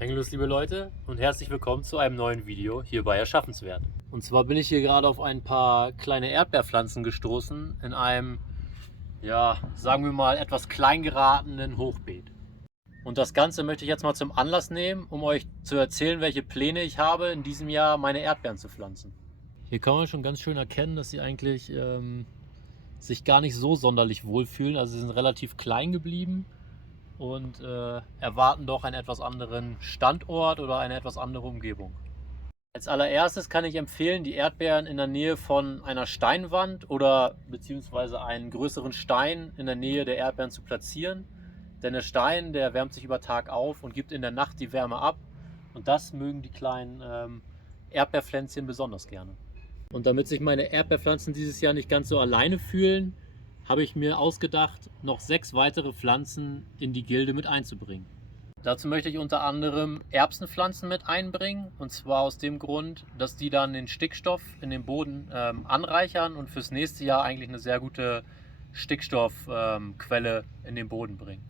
Hängelos, liebe Leute, und herzlich willkommen zu einem neuen Video hier bei Erschaffenswert. Und zwar bin ich hier gerade auf ein paar kleine Erdbeerpflanzen gestoßen in einem, ja, sagen wir mal, etwas klein geratenen Hochbeet. Und das Ganze möchte ich jetzt mal zum Anlass nehmen, um euch zu erzählen, welche Pläne ich habe, in diesem Jahr meine Erdbeeren zu pflanzen. Hier kann man schon ganz schön erkennen, dass sie eigentlich sich gar nicht so sonderlich wohlfühlen. Also sie sind relativ klein geblieben und erwarten doch einen etwas anderen Standort oder eine etwas andere Umgebung. Als allererstes kann ich empfehlen, die Erdbeeren in der Nähe von einer Steinwand oder beziehungsweise einen größeren Stein in der Nähe der Erdbeeren zu platzieren. Denn der Stein, der wärmt sich über Tag auf und gibt in der Nacht die Wärme ab. Und das mögen die kleinen Erdbeerpflänzchen besonders gerne. Und damit sich meine Erdbeerpflanzen dieses Jahr nicht ganz so alleine fühlen, habe ich mir ausgedacht, noch 6 weitere Pflanzen in die Gilde mit einzubringen. Dazu möchte ich unter anderem Erbsenpflanzen mit einbringen, und zwar aus dem Grund, dass die dann den Stickstoff in den Boden anreichern und fürs nächste Jahr eigentlich eine sehr gute Stickstoffquelle in den Boden bringen.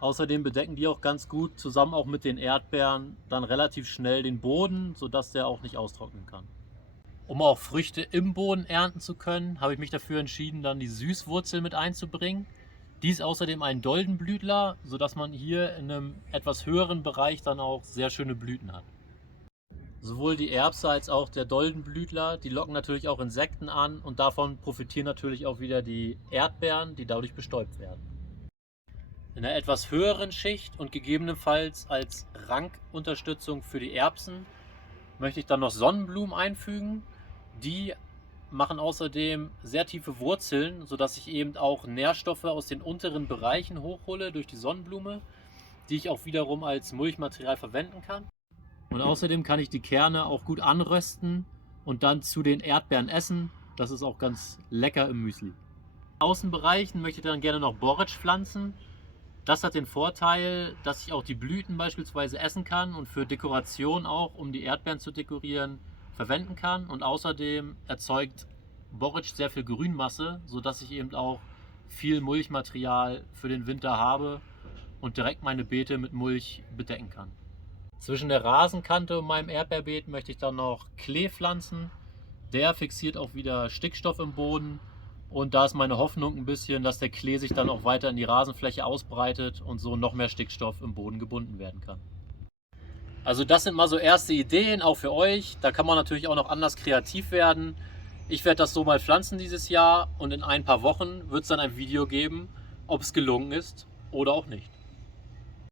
Außerdem bedecken die auch ganz gut, zusammen auch mit den Erdbeeren, dann relativ schnell den Boden, sodass der auch nicht austrocknen kann. Um auch Früchte im Boden ernten zu können, habe ich mich dafür entschieden, dann die Süßwurzel mit einzubringen. Die ist außerdem ein Doldenblütler, sodass man hier in einem etwas höheren Bereich dann auch sehr schöne Blüten hat. Sowohl die Erbse als auch der Doldenblütler, die locken natürlich auch Insekten an und davon profitieren natürlich auch wieder die Erdbeeren, die dadurch bestäubt werden. In einer etwas höheren Schicht und gegebenenfalls als Rankunterstützung für die Erbsen möchte ich dann noch Sonnenblumen einfügen. Die machen außerdem sehr tiefe Wurzeln, sodass ich eben auch Nährstoffe aus den unteren Bereichen hochhole durch die Sonnenblume, die ich auch wiederum als Mulchmaterial verwenden kann. Und außerdem kann ich die Kerne auch gut anrösten und dann zu den Erdbeeren essen. Das ist auch ganz lecker im Müsli. In Außenbereichen möchte ich dann gerne noch Borretsch pflanzen. Das hat den Vorteil, dass ich auch die Blüten beispielsweise essen kann und für Dekoration auch, um die Erdbeeren zu dekorieren, verwenden kann. Und außerdem erzeugt Borretsch sehr viel Grünmasse, sodass ich eben auch viel Mulchmaterial für den Winter habe und direkt meine Beete mit Mulch bedecken kann. Zwischen der Rasenkante und meinem Erdbeerbeet möchte ich dann noch Klee pflanzen. Der fixiert auch wieder Stickstoff im Boden. Und da ist meine Hoffnung ein bisschen, dass der Klee sich dann auch weiter in die Rasenfläche ausbreitet und so noch mehr Stickstoff im Boden gebunden werden kann. Also das sind mal so erste Ideen, auch für euch. Da kann man natürlich auch noch anders kreativ werden. Ich werde das so mal pflanzen dieses Jahr und in ein paar Wochen wird es dann ein Video geben, ob es gelungen ist oder auch nicht.